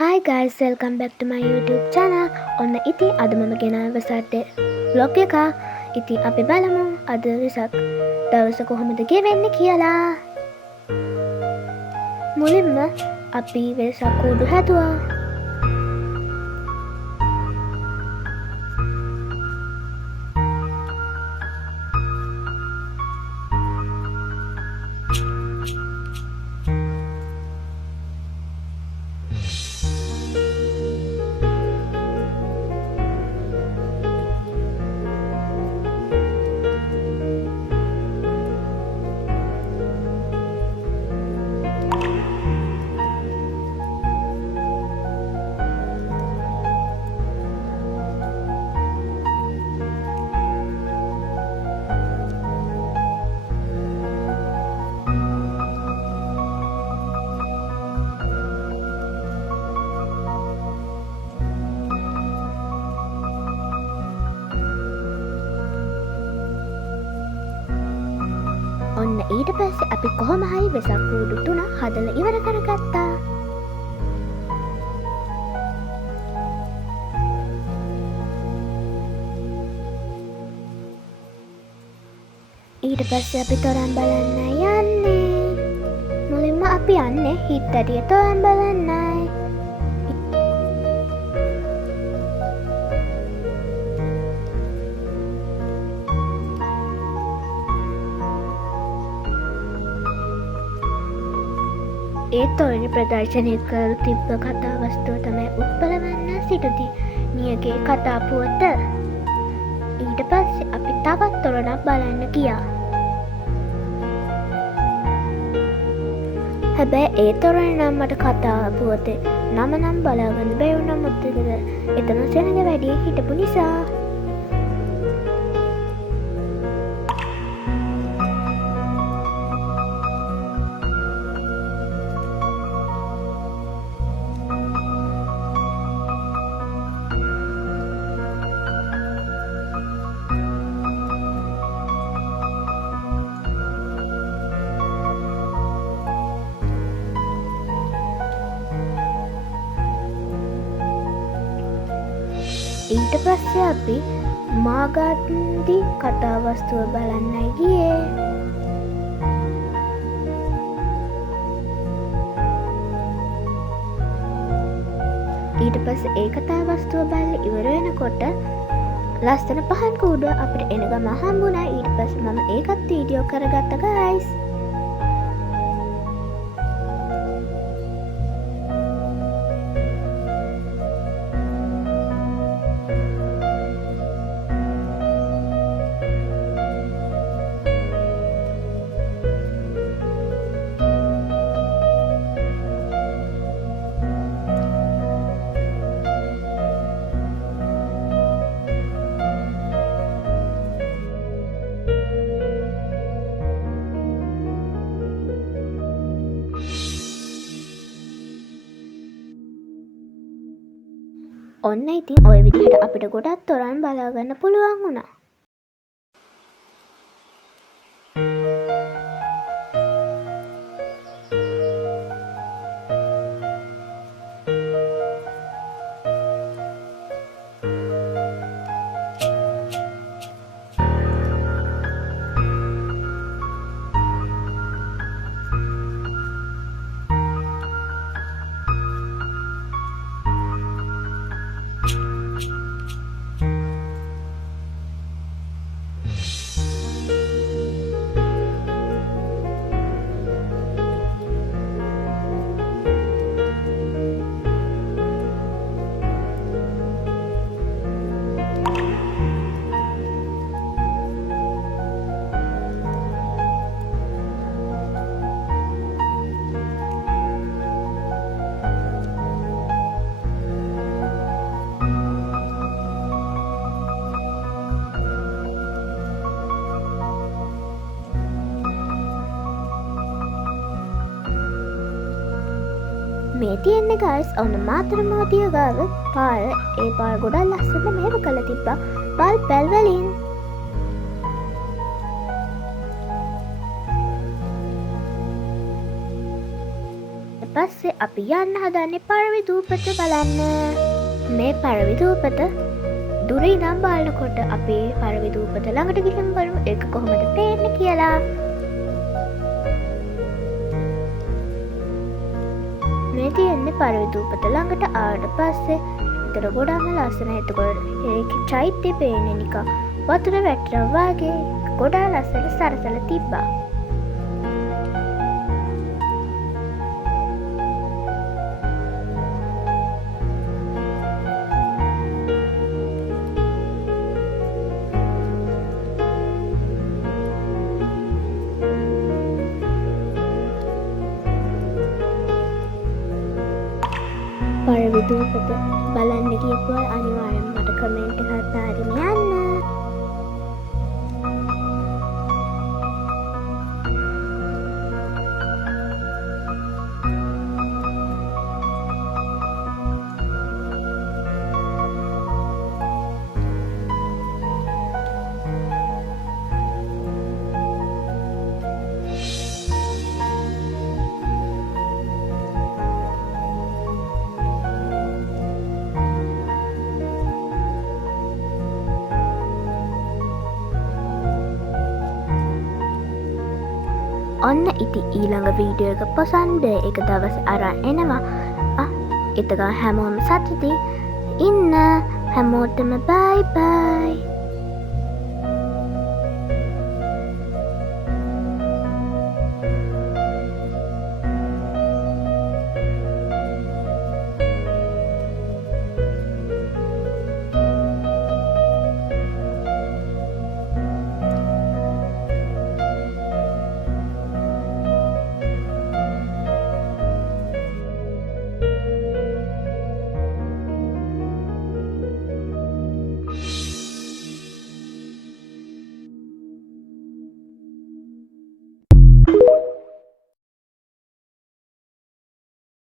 Hi guys, welcome back to my YouTube channel. ඔන්න ඉතින් අද මම ගෙනාව වෙසට් vlog එක. ඉතින් අපි බලමු අද වෙසක් දවස කොහොමද ගෙවෙන්නේ කියලා. මුලින්ම අපි වෙසක් කූඩු හැදුවා. ඔන්න ඊට පස්සේ අපි කොහොම හරි වෙසක් කූඩු 3 හදලා ඉවර කරගත්තා. ඊට පස්සේ අපි තොරන් බලන්න යන්නේ. මුලින්ම අපි යන්නේ හිට්ටටිය තොරන් බලන්නයි. ඒ තොරණ ප්‍රදර්ශනය කරු තිබ්බ කතා වස්තුව තමයි උත්පලවන්න සිටුති නියගේ කතා පුවත. ඊට පස්සේ අපි තවත් තොරණක් බලන්න ගියා. හැබැයි ඒ තොරණ නම් මට කතා පුවතේ නම නම් බලාගන්න බැරුණා මොකද එතන සෙනඟ වැඩි හිටපු නිසා. ඊට පස්සේ අපි මාගත්දි කතාවස්තුව බලන්නයි ගියේ. ඊට පස්සේ ඒ කතාවස්තුව බලලා ඉවර වෙනකොට ලස්සන පහන් කූඩුව අපිට එන ගම හම්බුණා. ඊට පස්සේ මම ඒකත් වීඩියෝ කරගත්තා guys. ඔන්න ඉතින් ඔය විදිහට අපිට ගොඩක් තොරන් බලාගන්න පුළුවන් වුණා. මේ තියෙන්නේ guys ඔන්න මාතර මෝදිය ගාව පාර. ඒ පාර ගොඩක් ලස්සනට මෙහෙම කරලා තිබ්බා බල් පැල් වලින්. පස්සේ පස්සේ අපි යන්න හදන්නේ පරවි දූපත බලන්න. මේ පරවි දූපත දුර ඉඳන් බලනකොට අපි පරවි දූපත ළඟට ගිහින් බලමු ඒක කොහොමද පේන්නේ කියලා. මේ තියෙන්නේ පරවි දූපත ළඟට ආවට පස්සේ එතන ගොඩාම ලස්සනයි. එතකොට ඒකේ චෛත්‍ය පේන්නේ නිකන් වතුර වැටෙනවා වගේ ගොඩාක් ලස්සන සරසල තිබ්බා. පරවි දූපත බලන්න ගියපුව අනිවාර්යෙන් මට කමෙන්ට් එකක් දාගෙන යන්න. ඔන්න ඉති ඊළඟ වීඩියෝ එක පොසන්ඩ එක දවස් අරන් එනවා. එතකන් හැමෝම සතුටි ඉන්න. හැමෝටම බයි බයි.